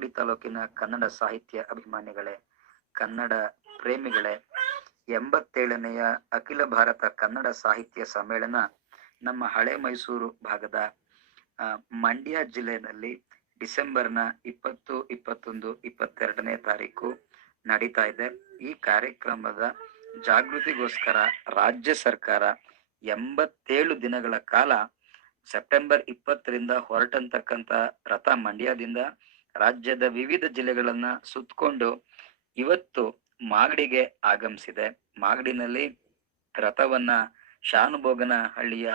ಮಾಗಡಿ ತಾಲೂಕಿನ ಕನ್ನಡ ಸಾಹಿತ್ಯ ಅಭಿಮಾನಿಗಳೇ, ಕನ್ನಡ ಪ್ರೇಮಿಗಳೇ, ಎಂಬತ್ತೇಳನೆಯ ಅಖಿಲ ಭಾರತ ಕನ್ನಡ ಸಾಹಿತ್ಯ ಸಮ್ಮೇಳನ ನಮ್ಮ ಹಳೆ ಮೈಸೂರು ಭಾಗದ ಮಂಡ್ಯ ಜಿಲ್ಲೆಯಲ್ಲಿ ಡಿಸೆಂಬರ್ನ ಇಪ್ಪತ್ತು, ಇಪ್ಪತ್ತೊಂದು, ಇಪ್ಪತ್ತೆರಡನೇ ತಾರೀಕು ನಡೀತಾ ಇದೆ. ಈ ಕಾರ್ಯಕ್ರಮದ ಜಾಗೃತಿಗೋಸ್ಕರ ರಾಜ್ಯ ಸರ್ಕಾರ ಎಂಬತ್ತೇಳು ದಿನಗಳ ಕಾಲ ಸೆಪ್ಟೆಂಬರ್ ಇಪ್ಪತ್ತರಿಂದ ಹೊರಟಂತಕ್ಕಂತ ರಥ ಮಂಡ್ಯದಿಂದ ರಾಜ್ಯದ ವಿವಿಧ ಜಿಲ್ಲೆಗಳನ್ನ ಸುತ್ತಕೊಂಡು ಇವತ್ತು ಮಾಗಡಿಗೆ ಆಗಮಿಸಿದೆ. ಮಾಗಡಿನಲ್ಲಿ ರಥವನ್ನ ಶಾನುಭೋಗನ ಹಳ್ಳಿಯ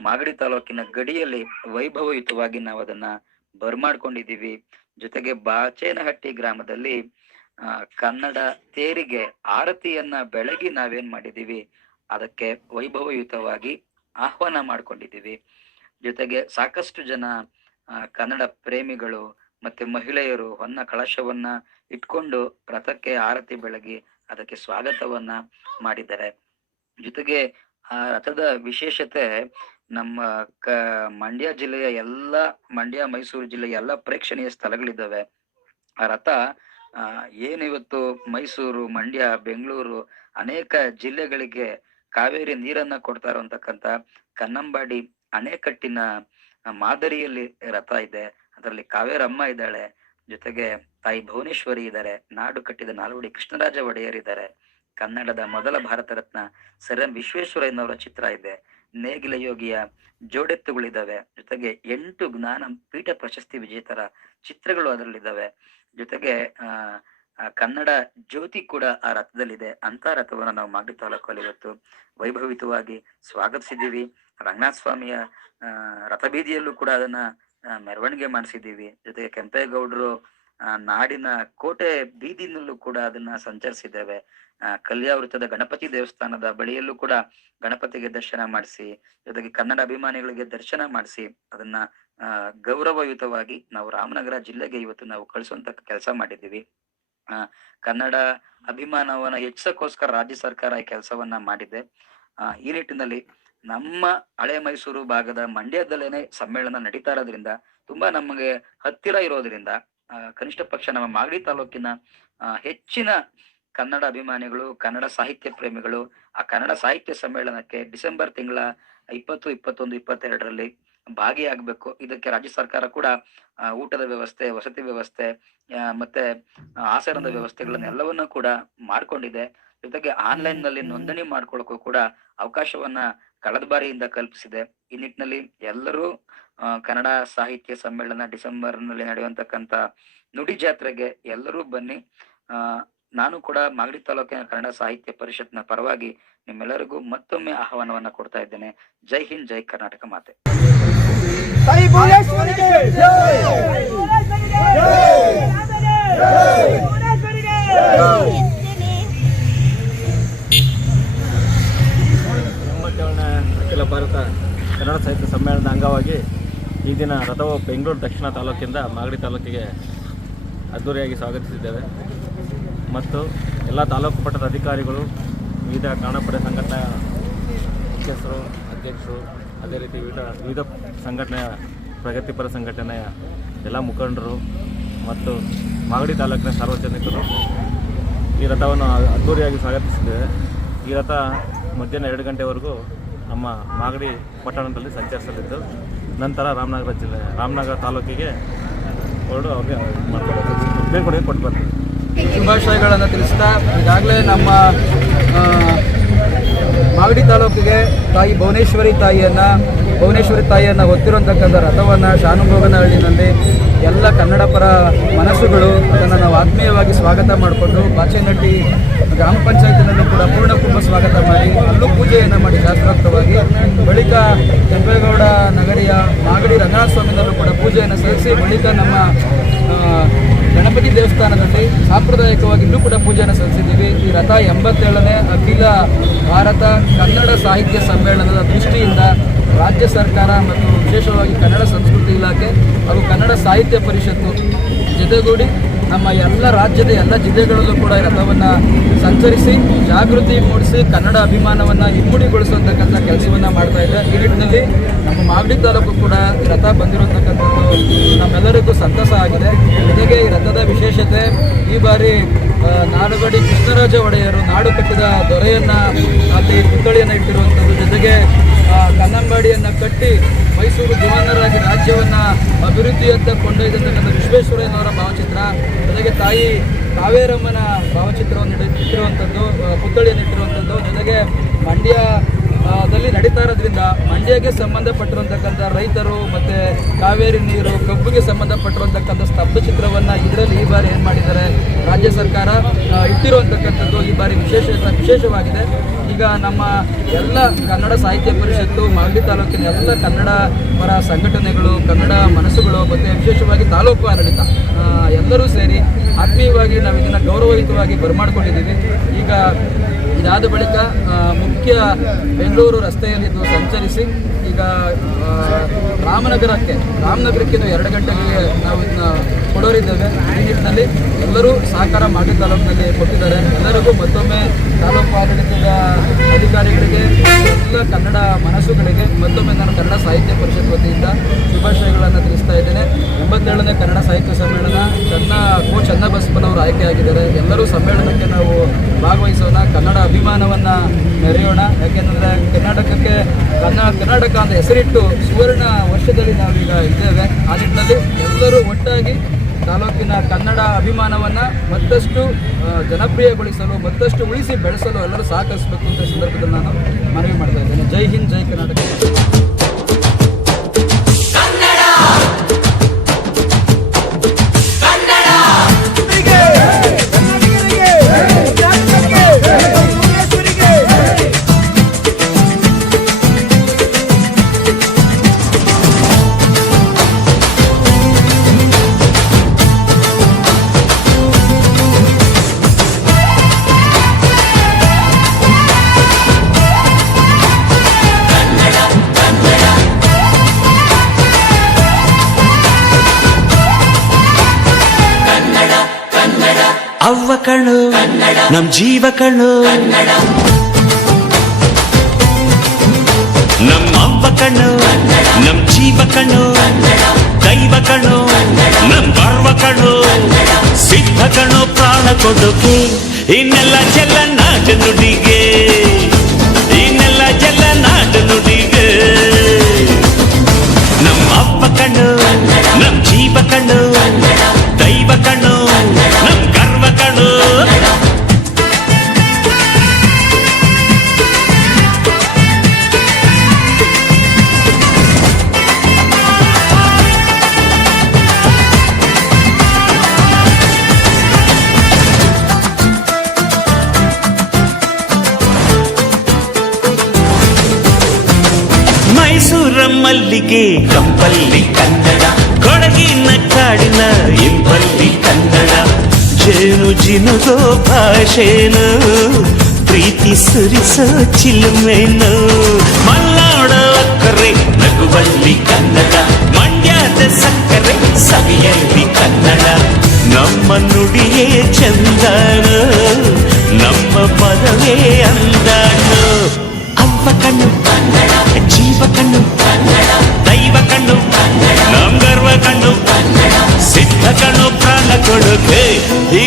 ಮಾಗಡಿ ತಾಲೂಕಿನ ಗಡಿಯಲ್ಲಿ ವೈಭವಯುತವಾಗಿ ನಾವು ಅದನ್ನ ಬರ್ಮಾಡ್ಕೊಂಡಿದ್ದೀವಿ ಜೊತೆಗೆ ಬಾಚೇನಹಟ್ಟಿ ಗ್ರಾಮದಲ್ಲಿ ಕನ್ನಡ ತೇರಿಗೆ ಆರತಿಯನ್ನ ಬೆಳಗಿ ನಾವೇನ್ ಮಾಡಿದೀವಿ ಅದಕ್ಕೆ ವೈಭವಯುತವಾಗಿ ಆಹ್ವಾನ ಮಾಡ್ಕೊಂಡಿದ್ದೀವಿ. ಜೊತೆಗೆ ಸಾಕಷ್ಟು ಜನ ಕನ್ನಡ ಪ್ರೇಮಿಗಳು ಮತ್ತೆ ಮಹಿಳೆಯರು ಹೊನ್ನ ಕಳಶವನ್ನ ಇಟ್ಕೊಂಡು ರಥಕ್ಕೆ ಆರತಿ ಬೆಳಗಿ ಅದಕ್ಕೆ ಸ್ವಾಗತವನ್ನ ಮಾಡಿದ್ದಾರೆ. ಜೊತೆಗೆ ಆ ರಥದ ವಿಶೇಷತೆ ನಮ್ಮ ಕ ಮಂಡ್ಯ ಜಿಲ್ಲೆಯ ಎಲ್ಲ, ಮಂಡ್ಯ, ಮೈಸೂರು ಜಿಲ್ಲೆಯ ಎಲ್ಲ ಪ್ರೇಕ್ಷಣೀಯ ಸ್ಥಳಗಳಿದ್ದಾವೆ. ಆ ರಥ ಏನಿವತ್ತು ಮೈಸೂರು, ಮಂಡ್ಯ, ಬೆಂಗಳೂರು ಅನೇಕ ಜಿಲ್ಲೆಗಳಿಗೆ ಕಾವೇರಿ ನೀರನ್ನ ಕೊಡ್ತಾ ಇರುವಂತಕ್ಕಂತ ಕನ್ನಂಬಾಡಿ ಅಣೆಕಟ್ಟಿನ ಮಾದರಿಯಲ್ಲಿ ರಥ ಇದೆ. ಅದರಲ್ಲಿ ಕಾವೇರಮ್ಮ ಇದ್ದಾಳೆ, ಜೊತೆಗೆ ತಾಯಿ ಭುವನೇಶ್ವರಿ ಇದ್ದಾರೆ, ನಾಡು ಕಟ್ಟಿದ ನಾಲ್ವಡಿ ಕೃಷ್ಣರಾಜ ಒಡೆಯರ್ ಇದ್ದಾರೆ. ಕನ್ನಡದ ಮೊದಲ ಭಾರತ ರತ್ನ ಸರ್ ಎಂ ವಿಶ್ವೇಶ್ವರಯ್ಯನವರ ಚಿತ್ರ ಇದೆ. ನೇಗಿಲ ಯೋಗಿಯ ಜೋಡೆತ್ತುಗಳಿದ್ದಾವೆ, ಜೊತೆಗೆ ಎಂಟು ಜ್ಞಾನ ಪೀಠ ಪ್ರಶಸ್ತಿ ವಿಜೇತರ ಚಿತ್ರಗಳು ಅದರಲ್ಲಿದ್ದಾವೆ. ಜೊತೆಗೆ, ಆ ಕನ್ನಡ ಜ್ಯೋತಿ ಕೂಡ ಆ ರಥದಲ್ಲಿದೆ. ಅಂತ ರಥವನ್ನು ನಾವು ಮಾಗಡಿ ತಾಲೂಕಲ್ಲಿ ಇವತ್ತು ವೈಭವಿತವಾಗಿ ಸ್ವಾಗತಿಸಿದ್ದೀವಿ. ರಂಗನಾಥ ಸ್ವಾಮಿಯ ರಥಬೀದಿಯಲ್ಲೂ ಕೂಡ ಅದನ್ನ ಮೆರವಣಿಗೆ ಮಾಡಿಸಿದ್ದೀವಿ. ಜೊತೆಗೆ ಕೆಂಪೇಗೌಡರು ನಾಡಿನ ಕೋಟೆ ಬೀದಿನಲ್ಲೂ ಕೂಡ ಅದನ್ನ ಸಂಚರಿಸಿದ್ದೇವೆ. ಆ, ಕಲ್ಯಾವೃತ್ತದ ಗಣಪತಿ ದೇವಸ್ಥಾನದ ಬಳಿಯಲ್ಲೂ ಕೂಡ ಗಣಪತಿಗೆ ದರ್ಶನ ಮಾಡಿಸಿ ಜೊತೆಗೆ ಕನ್ನಡ ಅಭಿಮಾನಿಗಳಿಗೆ ದರ್ಶನ ಮಾಡಿಸಿ ಅದನ್ನ ಗೌರವಯುತವಾಗಿ ನಾವು ರಾಮನಗರ ಜಿಲ್ಲೆಗೆ ಇವತ್ತು ನಾವು ಕಳಿಸುವಂತ ಕೆಲಸ ಮಾಡಿದ್ದೀವಿ. ಕನ್ನಡ ಅಭಿಮಾನವನ್ನ ಹೆಚ್ಚಕ್ಕೋಸ್ಕರ ರಾಜ್ಯ ಸರ್ಕಾರ ಈ ಕೆಲಸವನ್ನ ಮಾಡಿದೆ. ಈ ನಿಟ್ಟಿನಲ್ಲಿ ನಮ್ಮ ಹಳೆ ಮೈಸೂರು ಭಾಗದ ಮಂಡ್ಯದಲ್ಲೇನೆ ಸಮ್ಮೇಳನ ನಡೀತಾ ಇರೋದ್ರಿಂದ ತುಂಬಾ ನಮಗೆ ಹತ್ತಿರ ಇರೋದ್ರಿಂದ ಕನಿಷ್ಠ ಪಕ್ಷ ನಮ್ಮ ಮಾಗಡಿ ತಾಲೂಕಿನ ಹೆಚ್ಚಿನ ಕನ್ನಡ ಅಭಿಮಾನಿಗಳು ಕನ್ನಡ ಸಾಹಿತ್ಯ ಪ್ರೇಮಿಗಳು ಆ ಕನ್ನಡ ಸಾಹಿತ್ಯ ಸಮ್ಮೇಳನಕ್ಕೆ ಡಿಸೆಂಬರ್ ತಿಂಗಳ ಇಪ್ಪತ್ತು ಇಪ್ಪತ್ತೊಂದು ಇಪ್ಪತ್ತೆರಡರಲ್ಲಿ ಭಾಗಿಯಾಗಬೇಕು. ಇದಕ್ಕೆ ರಾಜ್ಯ ಸರ್ಕಾರ ಕೂಡ ಊಟದ ವ್ಯವಸ್ಥೆ ವಸತಿ ವ್ಯವಸ್ಥೆ ಆ, ಮತ್ತೆ ಆಸರಣದ ಆಸನದ ವ್ಯವಸ್ಥೆಗಳನ್ನ ಎಲ್ಲವನ್ನೂ ಕೂಡ ಮಾಡ್ಕೊಂಡಿದೆ. ಜೊತೆಗೆ ಆನ್ಲೈನ್ನಲ್ಲಿ ನೋಂದಣಿ ಮಾಡ್ಕೊಳ್ಳೋಕ್ಕೂ ಕೂಡ ಅವಕಾಶವನ್ನ ಕಳೆದ ಬಾರಿಯಿಂದ ಕಲ್ಪಿಸಿದೆ. ಈ ನಿಟ್ಟಿನಲ್ಲಿ ಎಲ್ಲರೂ ಕನ್ನಡ ಸಾಹಿತ್ಯ ಸಮ್ಮೇಳನ ಡಿಸೆಂಬರ್ನಲ್ಲಿ ನುಡಿ ಜಾತ್ರೆಗೆ ಎಲ್ಲರೂ ಬನ್ನಿ. ನಾನು ಕೂಡ ಮಾಗಡಿ ತಾಲೂಕಿನ ಕನ್ನಡ ಸಾಹಿತ್ಯ ಪರಿಷತ್ನ ಪರವಾಗಿ ನಿಮ್ಮೆಲ್ಲರಿಗೂ ಮತ್ತೊಮ್ಮೆ ಆಹ್ವಾನವನ್ನ ಕೊಡ್ತಾ ಇದ್ದೇನೆ. ಜೈ ಹಿಂದ್, ಜೈ ಕರ್ನಾಟಕ ಮಾತೆ. ಈ ದಿನ ರಥವು ಬೆಂಗಳೂರು ದಕ್ಷಿಣ ತಾಲೂಕಿಂದ ಮಾಗಡಿ ತಾಲೂಕಿಗೆ ಅದ್ದೂರಿಯಾಗಿ ಸ್ವಾಗತಿಸಿದ್ದೇವೆ. ಮತ್ತು ಎಲ್ಲ ತಾಲೂಕು ಮಟ್ಟದ ಅಧಿಕಾರಿಗಳು, ವಿವಿಧ ಕಾಣಪಡೆ ಸಂಘಟನೆಯ ಮುಖ್ಯಸ್ಥರು, ಅಧ್ಯಕ್ಷರು, ಅದೇ ರೀತಿ ವಿವಿಧ ವಿವಿಧ ಸಂಘಟನೆಯ ಪ್ರಗತಿಪರ ಸಂಘಟನೆಯ ಎಲ್ಲ ಮುಖಂಡರು ಮತ್ತು ಮಾಗಡಿ ತಾಲೂಕಿನ ಸಾರ್ವಜನಿಕರು ಈ ರಥವನ್ನು ಅದ್ದೂರಿಯಾಗಿ ಸ್ವಾಗತಿಸಿದ್ದೇವೆ. ಈ ರಥ ಮಧ್ಯಾಹ್ನ ಎರಡು ಗಂಟೆವರೆಗೂ ನಮ್ಮ ಮಾಗಡಿ ಪಟ್ಟಣದಲ್ಲಿ ಸಂಚರಿಸಲಿದ್ದು ನಂತರ ರಾಮನಗರ ಜಿಲ್ಲೆ, ರಾಮನಗರ ತಾಲೂಕಿಗೆ ಹೊರಡು ಅವ್ರಿಗೆ ಬೀಳ್ಕೊಡುಗೆ ಕೊಟ್ಟು ಬರ್ತೀವಿ ಶುಭಾಶಯಗಳನ್ನು ತಿಳಿಸ್ತಾ, ಈಗಾಗಲೇ ನಮ್ಮ ಮಾಗಡಿ ತಾಲೂಕಿಗೆ ತಾಯಿ ಭುವನೇಶ್ವರಿ ತಾಯಿಯನ್ನ ಭುವನೇಶ್ವರಿ ತಾಯಿಯನ್ನು ಹೊತ್ತಿರುವಂತಕ್ಕಂಥ ರಥವನ್ನು ಶಾನುಭೋಗನಹಳ್ಳಿನಲ್ಲಿ ಎಲ್ಲ ಕನ್ನಡ ಪರ ಮನಸ್ಸುಗಳು ಅದನ್ನು ನಾವು ಆತ್ಮೀಯವಾಗಿ ಸ್ವಾಗತ ಮಾಡಿಕೊಂಡು ಬಾಚೇನಹಳ್ಳಿ ಗ್ರಾಮ ಪಂಚಾಯತಿನಲ್ಲೂ ಕೂಡ ಪೂರ್ಣ ಕುಂಭ ಸ್ವಾಗತ ಮಾಡಿ ಅಲ್ಲೂ ಪೂಜೆಯನ್ನು ಮಾಡಿ ಶಾಸ್ತ್ರೋಕ್ತವಾಗಿ ಬಳಿಕ ಕೆಂಪೇಗೌಡ ನಗರಿಯ ಮಾಗಡಿ ರಂಗನಾಥ ಸ್ವಾಮಿನಲ್ಲೂ ಕೂಡ ಪೂಜೆಯನ್ನು ಸಲ್ಲಿಸಿ ಬಳಿಕ ನಮ್ಮ ಗಣಪತಿ ದೇವಸ್ಥಾನದಲ್ಲಿ ಸಾಂಪ್ರದಾಯಿಕವಾಗಿ ಇಲ್ಲೂ ಕೂಡ ಪೂಜೆಯನ್ನು ಸಲ್ಲಿಸಿದ್ದೀವಿ. ಈ ರಥ ಎಂಬತ್ತೇಳನೇ ಅಖಿಲ ಭಾರತ ಕನ್ನಡ ಸಾಹಿತ್ಯ ಸಮ್ಮೇಳನದ ದೃಷ್ಟಿಯಿಂದ ರಾಜ್ಯ ಸರ್ಕಾರ ಮತ್ತು ವಿಶೇಷವಾಗಿ ಕನ್ನಡ ಸಂಸ್ಕೃತಿ ಇಲಾಖೆ ಹಾಗೂ ಕನ್ನಡ ಸಾಹಿತ್ಯ ಪರಿಷತ್ತು ಜೊತೆಗೂಡಿ ನಮ್ಮ ಎಲ್ಲ ರಾಜ್ಯದ ಎಲ್ಲ ಜಿಲ್ಲೆಗಳಲ್ಲೂ ಕೂಡ ರಥವನ್ನು ಸಂಚರಿಸಿ, ಜಾಗೃತಿ ಮೂಡಿಸಿ, ಕನ್ನಡ ಅಭಿಮಾನವನ್ನು ಇಮ್ಮುಡಿಗೊಳಿಸುವಂತಕ್ಕಂಥ ಕೆಲಸವನ್ನು ಮಾಡ್ತಾ ಇದೆ ಈ ನಿಟ್ಟಿನಲ್ಲಿ ನಮ್ಮ ಮಾಗಡಿ ತಾಲೂಕು ಕೂಡ ರಥ ಬಂದಿರತಕ್ಕಂಥದ್ದು ನಮ್ಮೆಲ್ಲರಿಗೂ ಸಂತಸ ಆಗಿದೆ. ಜೊತೆಗೆ ಈ ರಥದ ವಿಶೇಷತೆ, ಈ ಬಾರಿ ನಾಡುಗಡಿ ಕೃಷ್ಣರಾಜ ಒಡೆಯರು ನಾಡು ಕಟ್ಟಿದ ದೊರೆಯನ್ನು ಅಲ್ಲಿ ಪುತ್ಥಳಿಯನ್ನು ಇಟ್ಟಿರುವಂಥದ್ದು ಜೊತೆಗೆ ಕನ್ನಂಬಾಡಿಯನ್ನ ಕಟ್ಟಿ ಮೈಸೂರು ದಿವಾನರಾಗಿ ರಾಜ್ಯವನ್ನು ಅಭಿವೃದ್ಧಿಯತ್ತ ಕೊಂಡೊಯ್ದಂತಕ್ಕಂಥ ವಿಶ್ವೇಶ್ವರಯ್ಯನವರ ಭಾವಚಿತ್ರ, ಜೊತೆಗೆ ತಾಯಿ ಕಾವೇರಮ್ಮನ ಭಾವಚಿತ್ರವನ್ನು ಇಟ್ಟಿರುವಂಥದ್ದು ಪುತ್ಥಳಿಯನ್ನು ಇಟ್ಟಿರುವಂಥದ್ದು ಜೊತೆಗೆ ಮಂಡ್ಯ ದಲ್ಲಿ ನಡೀತಾ ಇರೋದ್ರಿಂದ ಮಂಡ್ಯಗೆ ಸಂಬಂಧಪಟ್ಟಿರುವಂತಕ್ಕಂಥ ರೈತರು ಮತ್ತೆ ಕಾವೇರಿ ನೀರು, ಕಬ್ಬಿಗೆ ಸಂಬಂಧಪಟ್ಟಿರುವಂತಕ್ಕಂಥ ಸ್ತಬ್ಧ ಚಿತ್ರವನ್ನ ಇದರಲ್ಲಿ ಈ ಬಾರಿ ಏನು ಮಾಡಿದ್ದಾರೆ? ರಾಜ್ಯ ಸರ್ಕಾರ ಇಟ್ಟಿರುವಂತಕ್ಕಂಥದ್ದು ಈ ಬಾರಿ ವಿಶೇಷ, ವಿಶೇಷವಾಗಿದೆ. ಈಗ ನಮ್ಮ ಎಲ್ಲ ಕನ್ನಡ ಸಾಹಿತ್ಯ ಪರಿಷತ್ತು, ಮಾಗಡಿ ತಾಲೂಕಿನ ಎಲ್ಲ ಕನ್ನಡ ಪರ ಸಂಘಟನೆಗಳು, ಕನ್ನಡ ಮನಸ್ಸುಗಳು, ಮತ್ತೆ ವಿಶೇಷವಾಗಿ ತಾಲೂಕು ಆಡಳಿತ ಎಲ್ಲರೂ ಸೇರಿ ಆತ್ಮೀಯವಾಗಿ ನಾವು ಇದನ್ನ ಗೌರವಯುತವಾಗಿ ಬರಮಾಡ್ಕೊಂಡಿದ್ದೀವಿ. ಈಗ ಇದಾದ ಬಳಿಕ ಮುಖ್ಯ ಬೆಂಗಳೂರು ರಸ್ತೆಯಲ್ಲಿ ಇದು ಸಂಚರಿಸಿ, ಈಗ ರಾಮನಗರಕ್ಕೆ ರಾಮನಗರಕ್ಕೆ ಎರಡು ಗಂಟೆಗೆ ನಾವು ಇದನ್ನ ಕೊಡೋರಿದ್ದೇವೆ. ಈ ನಿಟ್ಟಿನಲ್ಲಿ ಎಲ್ಲರೂ ಸಹಕಾರ ಮಾಡಿ ತಾಲೂಕಿನಲ್ಲಿ ಕೊಟ್ಟಿದ್ದಾರೆ. ಎಲ್ಲರಿಗೂ ಮತ್ತೊಮ್ಮೆ ತಾಲೂಕು ಆಡಳಿತದ ಅಧಿಕಾರಿಗಳಿಗೆ ಎಲ್ಲ ಕನ್ನಡ ಮನಸ್ಸುಗಳಿಗೆ, ಮತ್ತೊಮ್ಮೆ ನಾನು ಕನ್ನಡ ಸಾಹಿತ್ಯ ಪರಿಷತ್ ವತಿಯಿಂದ ಶುಭಾಶಯಗಳನ್ನು ತಿಳಿಸ್ತಾ ಇದ್ದೇನೆ. ಎಂಬತ್ತೇಳನೇ ಕನ್ನಡ ಸಾಹಿತ್ಯ ಸಮ್ಮೇಳನ ಚನ್ನ, ಕೋ ಚನ್ನಬಸಪ್ಪನವರು ಆಯ್ಕೆಯಾಗಿದ್ದಾರೆ ಎಲ್ಲರೂ ಸಮ್ಮೇಳನಕ್ಕೆ ನಾವು ಭಾಗವಹಿಸೋಣ. ಕನ್ನಡ ಅಭಿಮಾನವನ್ನು ಮೆರೆಯೋಣ. ಯಾಕೆಂದರೆ ಕರ್ನಾಟಕಕ್ಕೆ ಕನ್ನಡ ಕರ್ನಾಟಕ ಅಂತ ಹೆಸರಿಟ್ಟು ಸುವರ್ಣ ವರ್ಷದಲ್ಲಿ ನಾವೀಗ ಇದ್ದೇವೆ. ಆ ನಿಟ್ಟಿನಲ್ಲಿ ಎಲ್ಲರೂ ಒಟ್ಟಾಗಿ ತಾಲೂಕಿನ ಕನ್ನಡ ಅಭಿಮಾನವನ್ನು ಮತ್ತಷ್ಟು ಜನಪ್ರಿಯಗೊಳಿಸಲು, ಮತ್ತಷ್ಟು ಉಳಿಸಿ ಬೆಳೆಸಲು ಎಲ್ಲರೂ ಸಹಕರಿಸಬೇಕು ಅಂತ ಸಂದರ್ಭದಲ್ಲಿ ನಾನು ಮನವಿ ಮಾಡ್ತಾ ಇದ್ದೇನೆ. ಜೈ ಹಿಂದ್, ಜೈ ಕರ್ನಾಟಕ. ಅವ್ವ ಕಣು ನಮ್ ಜೀವ ಕಣು ನಮ್ ಅವ್ವ ಕಣ್ಣು, ನಮ್ ಜೀವ ಕಣ್ಣು. ದೈವ ಕಣ್ಣು, ನಮ್ ಗರ್ವ ಕಣ್ಣು. ಸಿದ್ಧ ಕಣ್ಣು ಪ್ರಾಣ ಕೊಡುಗೆ. ಇನ್ನೆಲ್ಲ ಚೆಲ್ಲ ನಾಚ ನುಡಿಗೆ. ಕಂಪಲ್ಲಿ ಕನ್ನಡ ಕೊಡಗಿನ ಕಾಡಿನ ಇಂಪಲ್ಲಿ ಕನ್ನಡ ಜೇನು ಜಿನುಗೋ ಭಾಷೆನು ಪ್ರೀತಿ ಸುರಿಸೋ ಚಿಲುಮೆನು ಮಲ್ನಾಡ ಅಕ್ಕರೆ ನಗುವಲ್ಲಿ ಕನ್ನಡ ಮಂಡ್ಯದ ಸಕ್ಕರೆ ಸವಿಯಲ್ಲಿ ಕನ್ನಡ ನಮ್ಮ ನುಡಿಯೇ ಚಂದನ, ನಮ್ಮ ಪದವೇ ಅಂದಾನು. ಅವ್ವ ಕಣ್ಣು ಜೀವ ಕಣ್ಣು ದೈವ ಕಣ್ಣು ನಮ್ ಗರ್ವ ಕಣ್ಣು ಸಿದ್ಧ ಕಣ್ಣು ಪ್ರಾಣ ಕೊಡುತ್ತೆ. ಈ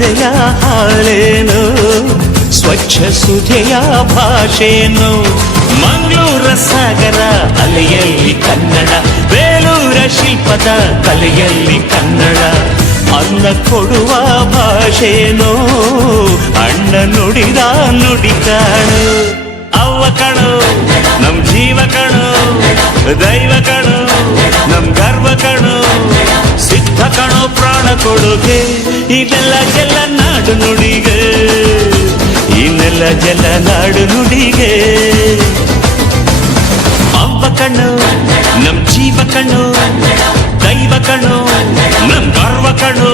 ಎದೆಯಲ್ಲಿ ಹಾಳೇನು ಸ್ವಚ್ಛ ಸುಧೆಯ ಭಾಷೆಯನ್ನು ಮಂಗಳೂರ ಸಾಗರ ಅಲೆಯಲ್ಲಿ ಕನ್ನಡ, ಬೇಲೂರ ಶಿಲ್ಪದ ಕಲೆಯಲ್ಲಿ ಕನ್ನಡ. ಅನ್ನ ಕೊಡುವ ಭಾಷೆನೋ ಅಣ್ಣ ನುಡಿದ ನುಡಿ ಕಾಣು ಅವ್ವ ಕಣು, ನಮ್ ಜೀವ ಕಣು, ದೈವ ಕಣು, ನಮ್ ಗರ್ವ ಕಣು. ಕಣು ಪ್ರಾಣ ಕೊಡುಗೆ, ಇದೆಲ್ಲ ಜಲ ನಾಡು ನುಡಿಗೆ ಇನ್ನೆಲ್ಲ ಜಲ ನಾಡು ನುಡಿಗೆ. ಅವ್ವ ಕಣ್ಣು, ನಮ್ ಜೀವ ಕಣ್ಣು, ದೈವ ಕಣ್ಣು, ನಮ್ ಗರ್ವ ಕಣ್ಣು.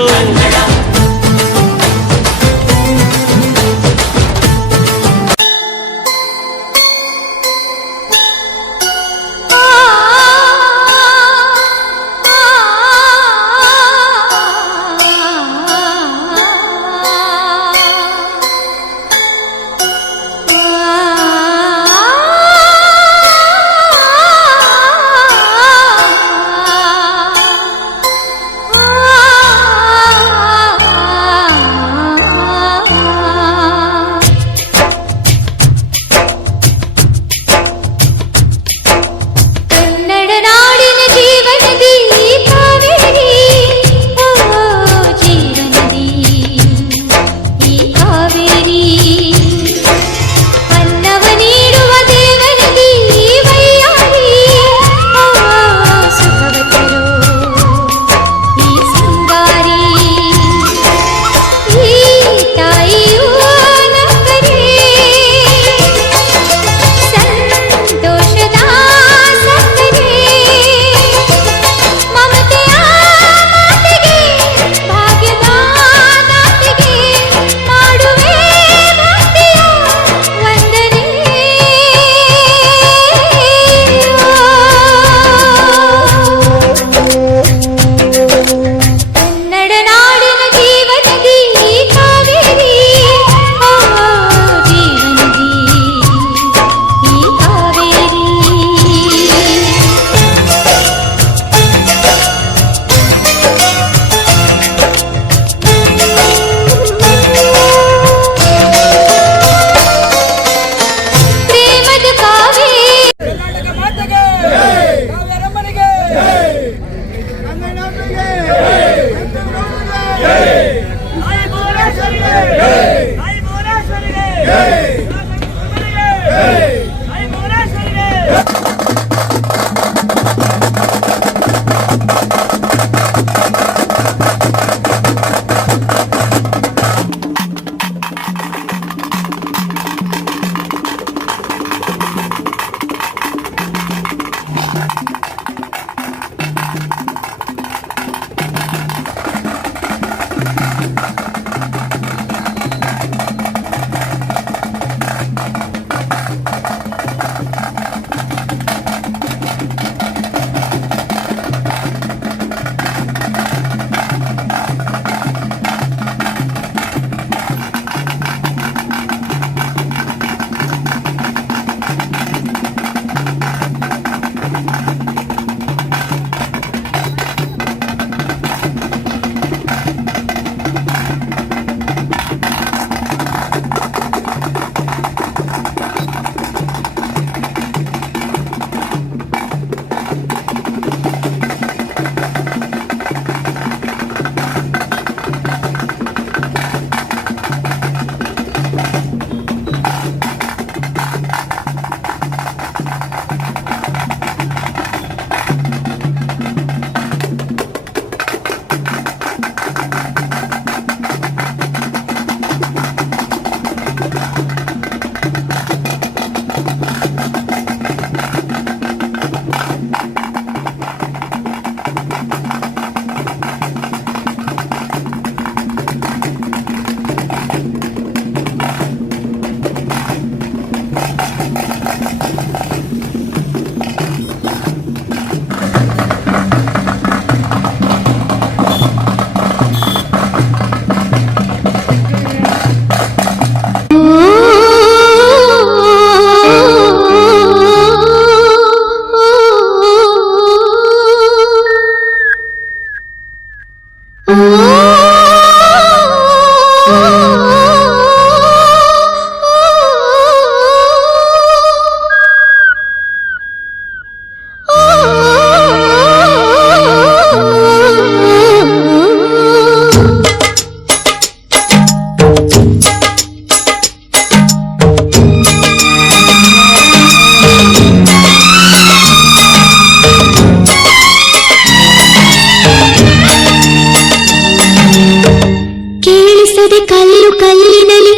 ಕಲ್ಲು ಕಲ್ಲಿನಲಿ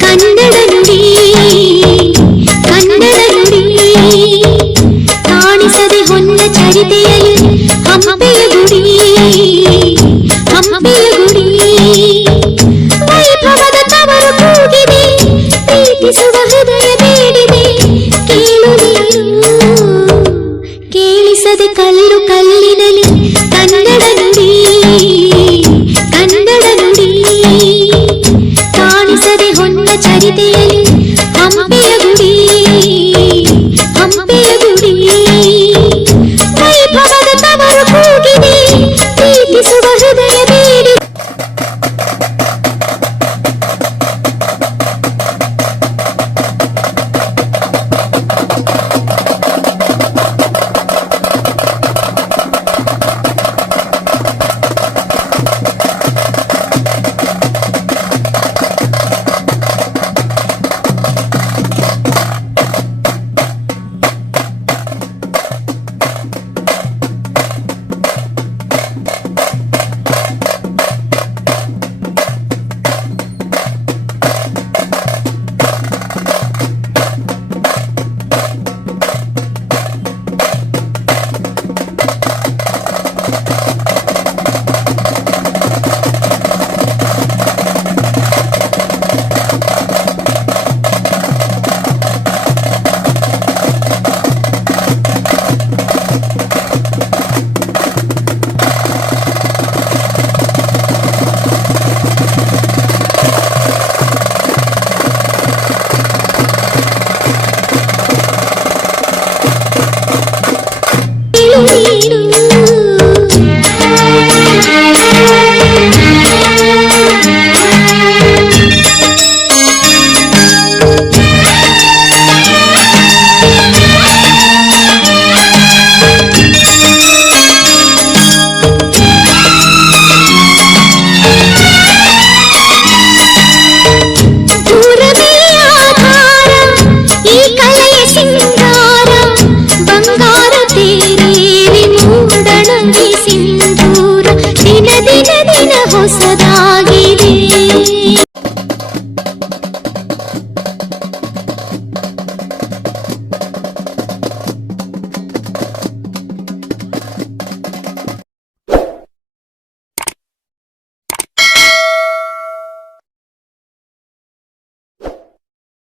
ಕನ್ನಡ ನುಡಿ ಕನ್ನಡ ನುಡಿ ಕಾಣಿಸದೆ ಹೊನ್ನ ಚರಿತೆಯಲ್ಲಿ ಹಂಪೆಯ ಗುಡಿ ಹಂಪೆಯ ಗುಡಿ ವೈಭವದ ತವರು ಕೂಗಿದೆ ಪ್ರೀತಿಸುವ ಚರಿತೆಯಲ್ಲಿ